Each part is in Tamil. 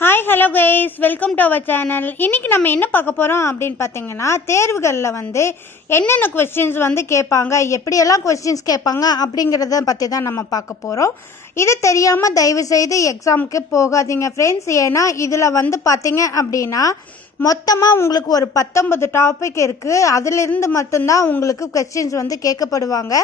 Hi hello guys, welcome to our channel. இன்னைக்கு நம்ம என்ன பார்க்க போகிறோம் அப்படின்னு பார்த்தீங்கன்னா, தேர்வுகளில் என்னென்ன கொஸ்டின்ஸ் கேட்பாங்க, எப்படியெல்லாம் கொஸ்டின்ஸ் கேட்பாங்க அப்படிங்கிறத பற்றி தான் நம்ம பார்க்க போகிறோம். இது தெரியாமல் தயவுசெய்து எக்ஸாமுக்கு போகாதீங்க ஃப்ரெண்ட்ஸ். ஏன்னா இதில் பார்த்தீங்க அப்படின்னா மொத்தமாக உங்களுக்கு ஒரு 19 டாபிக் இருக்குது. அதிலிருந்து மட்டும்தான் உங்களுக்கு கொஸ்டின்ஸ் கேட்கப்படுவாங்க.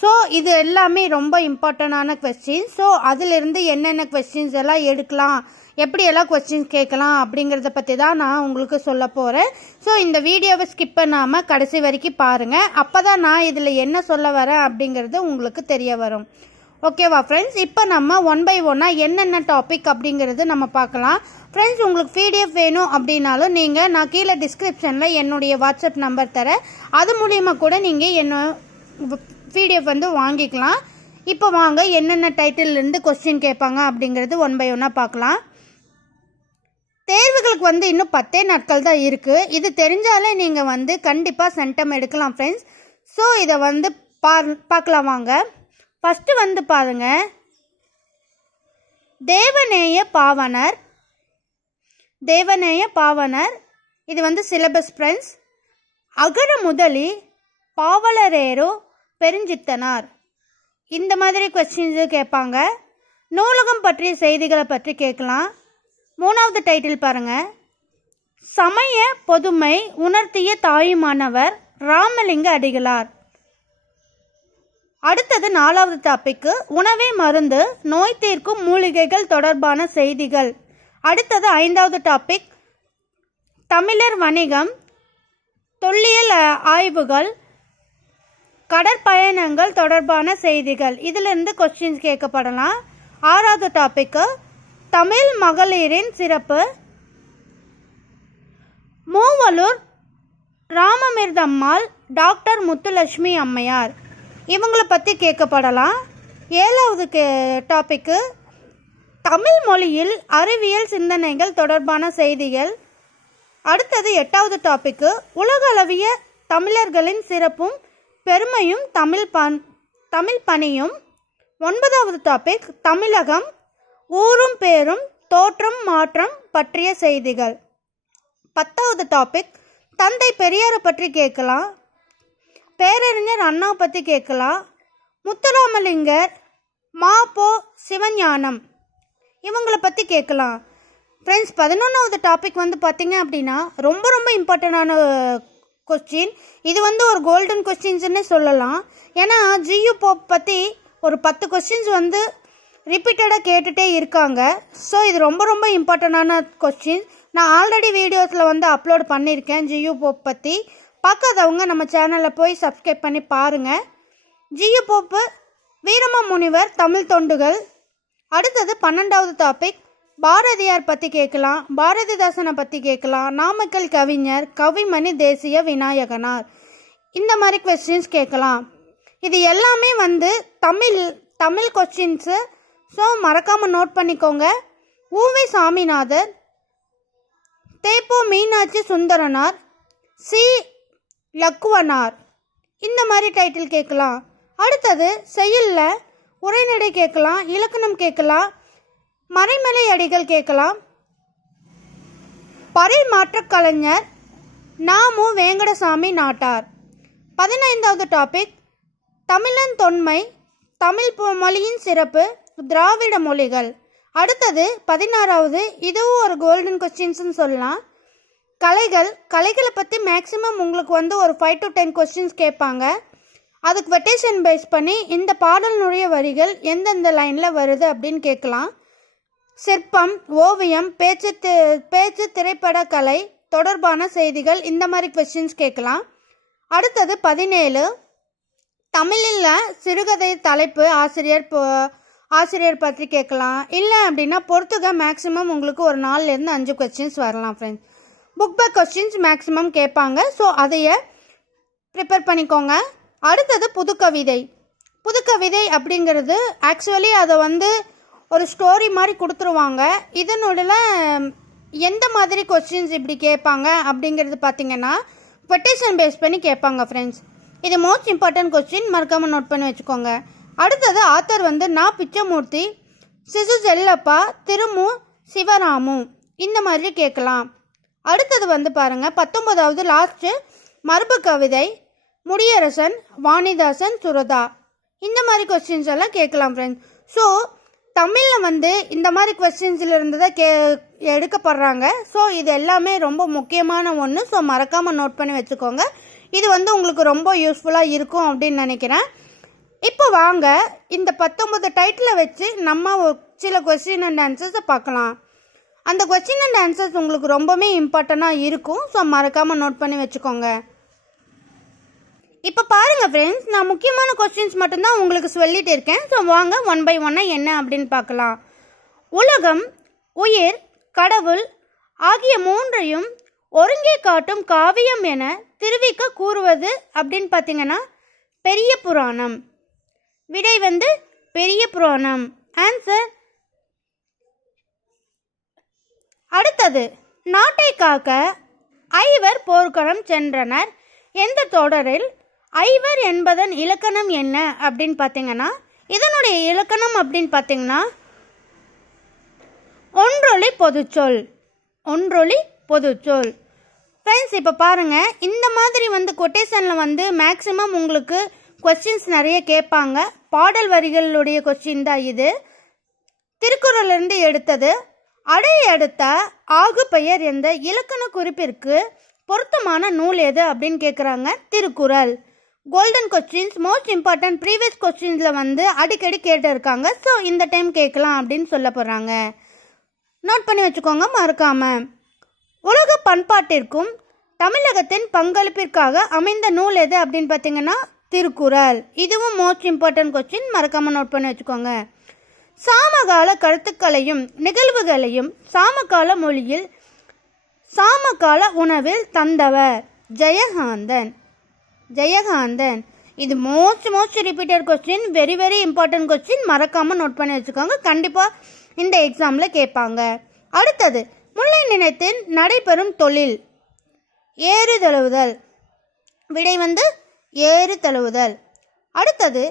ஸோ இது எல்லாமே ரொம்ப இம்பார்ட்டண்டான கொஸ்டின்ஸ். ஸோ அதிலிருந்து என்னென்ன கொஸ்டின்ஸ் எல்லாம் எடுக்கலாம், எப்படியெல்லாம் கொஸ்டின்ஸ் கேட்கலாம் அப்படிங்கிறத பற்றி தான் நான் உங்களுக்கு சொல்ல போகிறேன். ஸோ இந்த வீடியோவை ஸ்கிப் பண்ணாமல் கடைசி வரைக்கும் பாருங்கள். அப்போ தான் நான் இதில் என்ன சொல்ல வரேன் அப்படிங்கிறது உங்களுக்கு தெரிய வரும். ஓகேவா ஃப்ரெண்ட்ஸ்? இப்போ நம்ம ஒன் பை ஒன்னாக என்னென்ன டாபிக் அப்படிங்கிறது நம்ம பார்க்கலாம். ஃப்ரெண்ட்ஸ், உங்களுக்கு பிடிஎஃப் வேணும் அப்படின்னாலும் நான் கீழே டிஸ்கிரிப்ஷனில் என்னுடைய வாட்ஸ்அப் நம்பர் தரேன். அது மூலிமா கூட நீங்கள் என்ன பிடிஎஃப் வாங்கிக்கலாம். இப்போ வாங்க என்னென்ன டைட்டில்லேருந்து கொஸ்டின் கேட்பாங்க அப்படிங்கிறது ஒன் பை ஒன்னாக பார்க்கலாம். தேர்வுகளுக்கு இன்னும் 10 நாட்கள் தான் இருக்குது. இது தெரிஞ்சாலே நீங்கள் கண்டிப்பாக சென்டம் எடுக்கலாம் ஃப்ரெண்ட்ஸ். ஸோ இதை பார்க்கலாம் வாங்க. ஃபஸ்ட்டு பாருங்க, தேவநேய பாவனர். தேவநேய பாவனர் இது சிலபஸ் ஃப்ரெண்ட்ஸ். அகர முதலி பாவலரேரோ பெருஞ்சித்தனார். இந்த மாதிரி கொஸ்டின்ஸ் கேட்பாங்க. நூலகம் பற்றிய செய்திகளை பற்றி கேட்கலாம். 3வது டைட்டில் பாருங்க, சமய பொதுமை உணர்த்திய தாயுமானவர் ராமலிங்க அடிகளார். அடுத்தது 4வது டாபிக், உணவே மருந்து நோய் தீர்க்கும் மூலிகைகள் தொடர்பான செய்திகள். அடுத்தது 5வது டாபிக், தமிழர் வணிகம், தொல்லியல் ஆய்வுகள், கடற்பயணங்கள் தொடர்பான செய்திகள். இதிலிருந்து கொஸ்டின்ஸ் கேட்கப்படலாம். 6வது டாபிக், தமிழ் மகளிரின் சிறப்பு, மூவலூர் ராமமிர்தம்மாள், டாக்டர் முத்துலட்சுமி அம்மையார், இவங்களை பற்றி கேட்கப்படலாம். 7வது டாபிக்கு, தமிழ் மொழியில் அறிவியல் சிந்தனைகள் தொடர்பான செய்திகள். அடுத்தது 8வது டாபிக்கு, உலகளவிய தமிழர்களின் சிறப்பும் பெருமையும் தமிழ் பணியும். 9வது டாபிக், தமிழகம் ஊரும் பேரும் தோற்றம் மாற்றம் பற்றிய செய்திகள். 10வது டாபிக், தந்தை பெரியாரை பற்றி கேட்கலாம். பேரறிஞர் அண்ணா பற்றி கேட்கலாம். முத்துராமலிங்கர், மாபோ சிவஞானம், இவங்களை பற்றி கேட்கலாம். ஃப்ரெண்ட்ஸ், 11வது டாபிக் பார்த்தீங்க அப்படின்னா ரொம்ப ரொம்ப இம்பார்ட்டண்டான கொஸ்டின். இது ஒரு கோல்டன் கொஸ்டின்ஸ்னே சொல்லலாம். ஏன்னா ஜியு போப் பற்றி ஒரு 10 கொஸ்டின்ஸ் ரிப்பீட்டடாக கேட்டுகிட்டே இருக்காங்க. ஸோ இது ரொம்ப ரொம்ப இம்பார்ட்டண்டான கொஸ்டின். நான் ஆல்ரெடி வீடியோஸில் அப்லோட் பண்ணியிருக்கேன் ஜியு போப் பற்றி. பார்க்காதவங்க நம்ம சேனலில் போய் சப்ஸ்கிரைப் பண்ணி பாருங்கள். ஜியு போப்பு, வீரமா முனிவர், தமிழ் தொண்டுகள். அடுத்தது 12வது டாபிக், பாரதியார் பற்றி கேட்கலாம். பாரதிதாசனை பற்றி கேட்கலாம். நாமக்கல் கவிஞர், கவிமணி தேசிய விநாயகனார், இந்த மாதிரி கொஸ்டின்ஸ் கேட்கலாம். இது எல்லாமே தமிழ் கொஸ்டின்ஸு. ஸோ மறக்காமல் நோட் பண்ணிக்கோங்க. ஊவி சாமிநாதர், தேப்போ மீனாட்சி சுந்தரனார், சி லக்குவனார், இந்த மாதிரி டைட்டில் கேட்கலாம். அடுத்தது செய்யுளில் உரைநடை கேட்கலாம், இலக்கணம் கேட்கலாம், மறைமலை அடிகள் கேட்கலாம். பறைமாற்ற கலைஞர் நாமு வேங்கடசாமி நாட்டார். 15வது டாபிக், தமிழன் தொன்மை, தமிழ் மொழியின் சிறப்பு, திராவிட மொழிகள். அடுத்தது 16வது, இதுவும் ஒரு கோல்டன் கொஸ்டின்ஸ்னு சொல்லலாம், கலைகளை பற்றி மேக்ஸிமம் உங்களுக்கு ஒரு 5 to 10 கொஸ்டின்ஸ் கேட்பாங்க. அதுக்கு வெட்டேஷன் பேஸ் பண்ணி இந்த பாடலினுடைய வரிகள் எந்தெந்த லைனில் வருது அப்படின்னு கேட்கலாம். சிற்பம், ஓவியம், பேச்சு திரைப்பட கலை தொடர்பான செய்திகள், இந்த மாதிரி கொஸ்டின்ஸ் கேட்கலாம். அடுத்தது 17, தமிழில் சிறுகதை தலைப்பு ஆசிரியர் பற்றி கேட்கலாம். இல்லை அப்படின்னா பொறுத்துக்க மேக்ஸிமம் உங்களுக்கு ஒரு 4லேருந்து 5 கொஸ்டின்ஸ் வரலாம் friends. Book back questions maximum கேட்பாங்க. ஸோ அதையே ப்ரிப்பேர் பண்ணிக்கோங்க. அடுத்தது புதுக்கவிதை. புதுக்கவிதை அப்படிங்கிறது ஆக்சுவலி அதை ஒரு ஸ்டோரி மாதிரி கொடுத்துருவாங்க. இதனுடைய எந்த மாதிரி கொஸ்டின்ஸ் இப்படி கேட்பாங்க அப்படிங்கிறது பார்த்தீங்கன்னா பெட்டிஷன் பேஸ் பண்ணி கேட்பாங்க ஃப்ரெண்ட்ஸ். இது மோஸ்ட் இம்பார்ட்டன்ட் கொஸ்டின், மறக்காமல் நோட் பண்ணி வச்சுக்கோங்க. அடுத்தது ஆத்தர் நா பிச்சமூர்த்தி, சிசு செல்லப்பா, திருமு சிவராமு, இந்த மாதிரி கேட்கலாம். அடுத்தது வந்து பாருங்க 19வது லாஸ்ட்டு மரபு கவிதை முடியரசன், வாணிதாசன், சுரதா, இந்த மாதிரி கொஸ்டின்ஸ் எல்லாம் கேட்கலாம் ஃப்ரெண்ட்ஸ். ஸோ தமிழில் வந்து இந்த மாதிரி கொஸ்டின்ஸில் இருந்து தான் எடுக்கப்படுறாங்க. ஸோ இது எல்லாமே ரொம்ப முக்கியமான ஒன்று. ஸோ மறக்காமல் நோட் பண்ணி வச்சுக்கோங்க. இது வந்து உங்களுக்கு ரொம்ப யூஸ்ஃபுல்லாக இருக்கும் அப்படின்னு நினைக்கிறேன். இப்போ வாங்க இந்த 19 டைட்டிலை வச்சு நம்ம சில கொஸ்டின் அண்ட் ஆன்சர்ஸை பார்க்கலாம். அந்த கொஸ்டின் அண்ட் ஆன்சர்ஸ் உங்களுக்கு ரொம்பவே இம்பார்ட்டண்ட்டாக இருக்கும். ஸோ மறக்காமல் நோட் பண்ணி வச்சுக்கோங்க. இப்போ பாருங்கள் ஃப்ரெண்ட்ஸ், நான் முக்கியமான கொஸ்டின்ஸ் மட்டும்தான் உங்களுக்கு சொல்லிட்டு இருக்கேன். ஸோ வாங்க ஒன் பை ஒன்னாக என்ன அப்படின்னு பார்க்கலாம். உலகம், உயிர், கடவுள் ஆகிய மூன்றையும் ஒருங்கே காட்டும் காவியம் என திருவிக்க கூறுவது அப்படின்னு பார்த்தீங்கன்னா பெரிய புராணம். விடை வந்து பெரிய புராணம். ஆன்சர். அடுத்தது, நாட்டை காக்க ஐவர் போர்க்களம் சென்றனர். எந்த தொடரில்? ஐவர் என்பதன் இலக்கணம் என்ன அப்படின்னு பார்த்தீங்கன்னா, இதனுடைய இலக்கணம் அப்படின்னு பார்த்தீங்கன்னா ஒன்றொலி பொதுச்சொல். ஒன்றொலி பொதுச்சொல். ஃப்ரெண்ட்ஸ், இப்போ பாருங்க, இந்த மாதிரி வந்து கொட்டேஷனில் வந்து மேக்சிமம் உங்களுக்கு கொஸ்டின்ஸ் நிறைய கேட்பாங்க. பாடல் வரிகளுடைய கொஸ்டின் தான் இது. திருக்குறளிலிருந்து எடுத்தது. அடைய அடுத்த ஆகு பெயர் என்ற இலக்கண குறிப்பிற்கு பொருத்தமான நூல் எது அப்படின்னு கேட்குறாங்க. Thirukkural. Golden questions, most important previous கொஸ்டின்ஸில் வந்து அடிக்கடி கேட்டு இருக்காங்க. ஸோ இந்த டைம் கேட்கலாம் அப்படின்னு சொல்ல போகிறாங்க. நோட் பண்ணி வச்சுக்கோங்க மறக்காம. உலக பண்பாட்டிற்கும் தமிழகத்தின் பங்களிப்பிற்காக அமைந்த நூல் எது அப்படின்னு பார்த்தீங்கன்னா திருக்குறள். இதுவும் மோஸ்ட் இம்பார்ட்டன்ட் கொஸ்டின், மறக்காம நோட் பண்ணி வச்சுக்கோங்க. சாமகால கருத்துக்களையும் நிகழ்வுகளையும் சாமகால மொழியில் சாமகால உணவில் தந்தவர் ஜெயகாந்தன். ஜெயகாந்தன். இது most repeated question, very very important question, மறக்காம நோட் பண்ணி வச்சுக்கோங்க. கண்டிப்பாக இந்த எக்ஸாமில் கேட்பாங்க. அடுத்தது, முல்லை நிலத்தில் நடைபெறும் தொழில்? ஏறு தழுவுதல். விடை வந்து ஏறு தழுவுதல். அடுத்தது,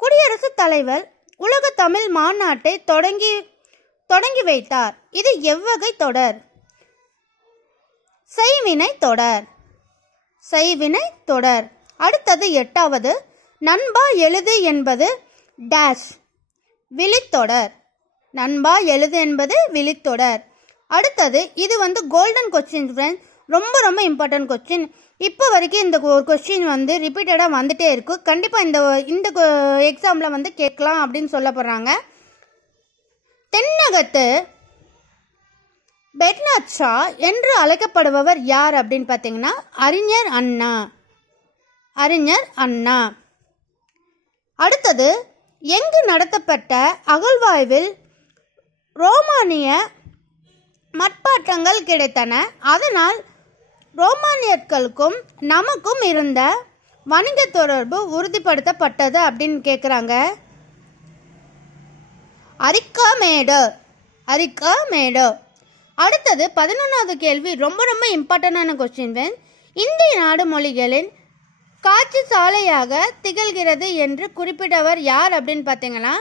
குடியரசுத் தலைவர் உலக தமிழ் மாநாட்டை தொடங்கி வைத்தார். இது எவ்வகை தொடர்? செய்வினை தொடர். செய்வினை தொடர். அடுத்தது 8வது, நண்பா எழுது என்பது டேஷ். விழித்தொடர். நண்பா எழுது என்பது விழித்தொடர். அடுத்தது, இது வந்து கோல்டன் கொஸ்டின் ஃப்ரெண்ட்ஸ், ரொம்ப ரொம்ப இம்பார்ட்டன்ட் கொஸ்டின். இப்போ வரைக்கும் இந்த ஒரு கொஸ்டின் வந்து ரிப்பீட்டடாக வந்துட்டே இருக்கு. கண்டிப்பாக இந்த எக்ஸாமில் வந்து கேட்கலாம் அப்படின்னு சொல்ல போகிறாங்க. தென்னகத்து பெர்னாட் ஷா என்று அழைக்கப்படுபவர் யார் அப்படின்னு பார்த்தீங்கன்னா அறிஞர் அண்ணா. அறிஞர் அண்ணா. அடுத்தது, எங்கு நடத்தப்பட்ட அகழ்வாய்வில் ரோமானிய மட்பாட்டங்கள் கிடைத்தன, அதனால் ரோமானியர்களுக்கும் நமக்கும் இருந்த வணிக தொடர்பு உறுதிப்படுத்தப்பட்டது அப்படின்னு கேட்குறாங்க. அரிக்காமேடு. அரிக்காமேடு. அடுத்தது 11வது கேள்வி, ரொம்ப ரொம்ப இம்பார்ட்டண்டான கொஸ்டின். இந்திய நாடு மொழிகளின் காட்சி சாலையாக திகழ்கிறது என்று குறிப்பிட்டவர் யார் அப்படின்னு பார்த்தீங்கன்னா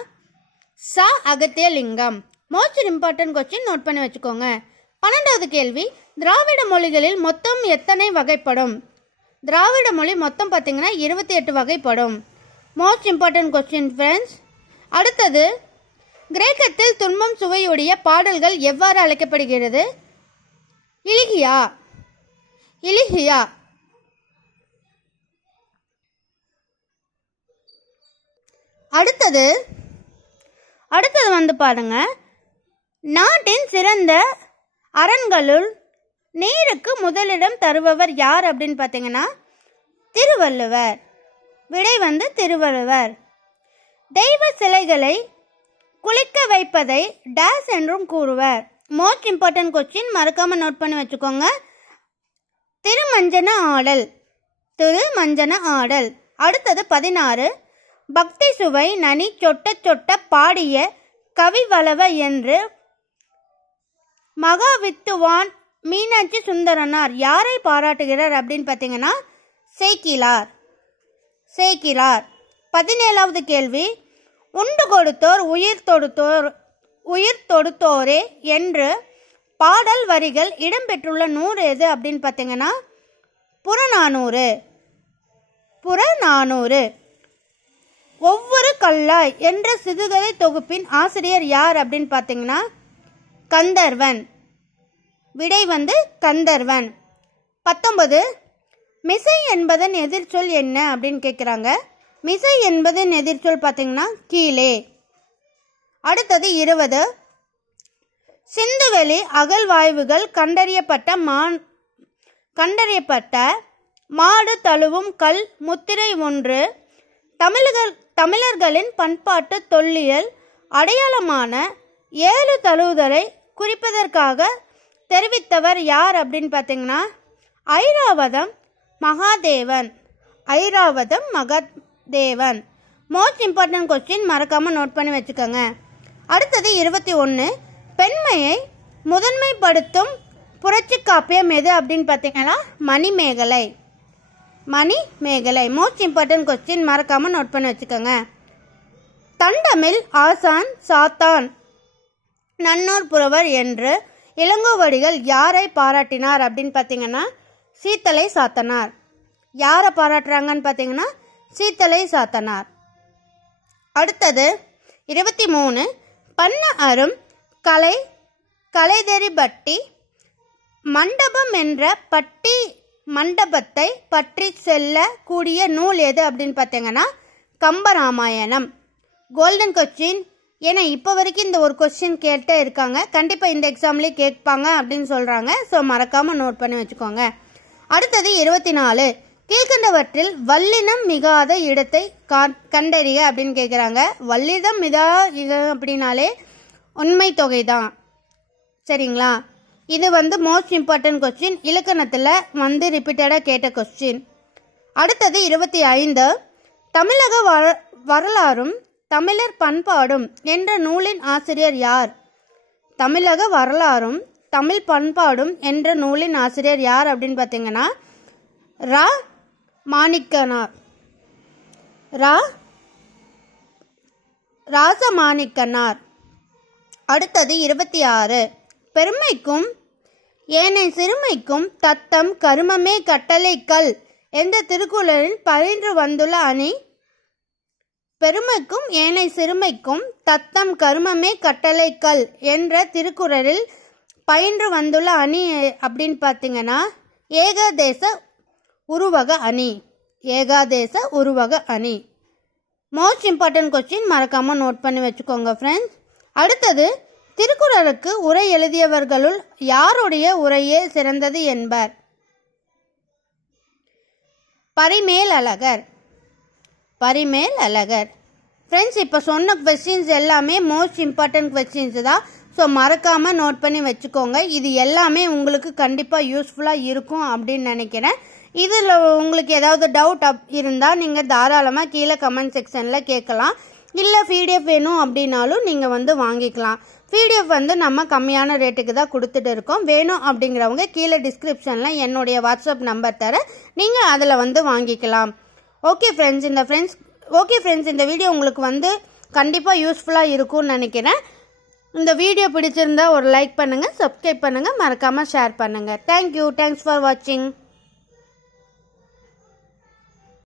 ச Agathialingam. Most important question, note பண்ணி வச்சுக்கோங்க. 12வது கேள்வி, திராவிட மொழிகளில் மொத்தம் எத்தனை வகைப்படும்? திராவிட மொழி மொத்தம் பார்த்தீங்கன்னா 28 வகைப்படும். Most important question friends. அடுத்தது, கிரேக்கத்தில் துன்பம் சுவையுடைய பாடல்கள் எவ்வாறு அழைக்கப்படுகிறது? இலிகியா. இலிகியா. அடுத்தது வந்து பாருங்க, நாட்டின் சிறந்த அரண்களுள் நீருக்கு முதலிடம் தருபவர் யார் அப்படின்னு பார்த்தீங்கன்னா திருவள்ளுவர். விடை வந்து திருவள்ளுவர். தெய்வ சிலைகளை குளிக்க வைப்பதை டேஸ் என்றும் கூறுவர். மோஸ்ட் இம்பார்ட்டன்ட் கொஸ்டின், மறக்காம நோட் பண்ணி வச்சுக்கோங்க. திருமஞ்சன ஆடல். திருமஞ்சன ஆடல். அடுத்தது 16, பக்தி சுவை நனி சொட்ட சொட்ட பாடிய கவிவளவ என்று மகாவித்துவான் மீனாட்சி சுந்தரனார் யாரை பாராட்டுகிறார் அப்படின்னு பார்த்தீங்கன்னா சேக்கிலார். சேக்கிலார். 17வது கேள்வி, உண்டு கொடுத்தோர் உயிர் தொடுத்தோர் உயிர் தொடுத்தோரே என்று பாடல் வரிகள் இடம்பெற்றுள்ள நூறு எது அப்படின்னு பார்த்தீங்கன்னா புறநானூறு. புறநானூறு. ஒவ்வொரு கல்லாய் என்ற சிறுகதை தொகுப்பின் ஆசிரியர் யார் அப்படின்னு பார்த்தீங்கன்னா கந்தர்வன். விடை கந்தர்வன். 19 மிசை என்பதன் எதிர்ச்சொல் என்ன அப்படின்னு கேட்குறாங்க. மிசை என்பதன் எதிர்ச்சொல் பார்த்தீங்கன்னா கீழே. அடுத்தது 20 சிந்துவெளி அகழ்வாய்வுகள் கண்டறியப்பட்ட மாடு தழுவும் கல் முத்திரை ஒன்று தமிழர்களின் பண்பாட்டு தொல்லியல் அடையாளமான 7 தழுவுதலை குறிப்பதற்காக தெரிவித்தவர் யார் அப்படின்னு பார்த்தீங்கன்னா Iravatham Mahadevan. Iravatham Mahadevan. Most important question, மறக்காம நோட் பண்ணி வச்சுக்கோங்க. அடுத்தது 21 பெண்மையை முதன்மைப்படுத்தும் புரட்சி காப்பியம் எது அப்படின்னு பார்த்தீங்கன்னா Manimekalai. Manimekalai. Most important question, மறக்காம நோட் பண்ணி வச்சுக்கோங்க. தண்டமில் ஆசான் சாத்தான் நன்னூர் புலவர் என்று இளங்கோவடிகள் யாரை பாராட்டினார் அப்படின்னு பார்த்தீங்கன்னா சீத்தலை சாத்தனார். யாரை பாராட்டுறாங்கன்னு பார்த்தீங்கன்னா சீத்தலை சாத்தனார். அடுத்தது 23 பண்ண அரும் கலைதெறிபட்டி மண்டபம் என்ற பட்டி மண்டபத்தை பற்றி செல்ல கூடிய நூல் எது அப்படின்னு பார்த்தீங்கன்னா கம்பராமாயணம். Golden question. ஏன்னா இப்போ வரைக்கும் இந்த ஒரு கொஸ்டின் கேட்டே இருக்காங்க, கண்டிப்பாக இந்த எக்ஸாம்லேயே கேட்பாங்க அப்படின்னு சொல்கிறாங்க. ஸோ மறக்காமல் நோட் பண்ணி வச்சுக்கோங்க. அடுத்தது 24 கீழ்கண்டவற்றில் வல்லினம் மிகாத இடத்தை கண்டறிய அப்படின்னு கேட்குறாங்க. வல்லினம் அப்படின்னாலே உண்மை தொகை தான். சரிங்களா? இது மோஸ்ட் இம்பார்ட்டன்ட் கொஸ்டின், இலக்கணத்தில் ரிப்பீட்டடாக கேட்ட கொஸ்டின். அடுத்தது 25 தமிழக வரலாறும் தமிழர் பண்பாடும் என்ற நூலின் ஆசிரியர் யார்? தமிழக வரலாறும் தமிழ் பண்பாடும் என்ற நூலின் ஆசிரியர் யார் அப்படின்னு பார்த்தீங்கன்னா ரா மாணிக்கனார். ராசமாணிக்கனார். அடுத்தது 26 பெருமைக்கும் ஏனை சிறுமைக்கும் தத்தம் கருமமே கட்டளை கல் என்ற திருக்குறளில் பயின்று வந்துள்ள அணி. பெருமைக்கும் ஏனை சிறுமைக்கும் தத்தம் கருமமே கட்டளை கல் என்ற திருக்குறளில் பயின்று வந்துள்ள அணி அப்படின்னு பார்த்தீங்கன்னா ஏகாதேச உருவக அணி. ஏகாதேச உருவக அணி. மோஸ்ட் இம்பார்ட்டன்ட் கொஸ்டின், மறக்காம நோட் பண்ணி வச்சுக்கோங்க ஃப்ரெண்ட்ஸ். அடுத்தது திருக்குறளுக்கு உரை எழுதியவர்களுள் யாருடைய உரையே சிறந்தது என்பர்? பரிமேல் அழகர். பரிமேல் அழகர். ஃப்ரெண்ட்ஸ், இப்போ சொன்ன கொஸ்டின்ஸ் எல்லாமே மோஸ்ட் இம்பார்ட்டன்ட் கொஸ்டின்ஸ் தான். ஸோ மறக்காமல் நோட் பண்ணி வச்சுக்கோங்க. இது எல்லாமே உங்களுக்கு கண்டிப்பாக யூஸ்ஃபுல்லாக இருக்கும் அப்படின்னு நினைக்கிறேன். இதில் உங்களுக்கு ஏதாவது டவுட் இருந்தால் நீங்கள் தாராளமாக கீழே கமெண்ட் செக்ஷனில் கேட்கலாம். இல்லை பிடிஎஃப் வேணும் அப்படின்னாலும் நீங்கள் வாங்கிக்கலாம். பிடிஎஃப் நம்ம கம்மியான ரேட்டுக்கு தான் கொடுத்துட்டு இருக்கோம். வேணும் அப்படிங்கிறவங்க கீழே டிஸ்கிரிப்ஷனில் என்னுடைய வாட்ஸ்அப் நம்பர் தர நீங்கள் அதில் வாங்கிக்கலாம். ஓகே ஃப்ரெண்ட்ஸ், இந்த வீடியோ உங்களுக்கு கண்டிப்பாக யூஸ்ஃபுல்லாக இருக்கும்னு நினைக்கிறேன். இந்த வீடியோ பிடிச்சிருந்தா ஒரு லைக் பண்ணுங்கள், சப்ஸ்கிரைப் பண்ணுங்கள், மறக்காமல் ஷேர் பண்ணுங்கள். தேங்க்யூ. தேங்க்ஸ் ஃபார் வாட்சிங்.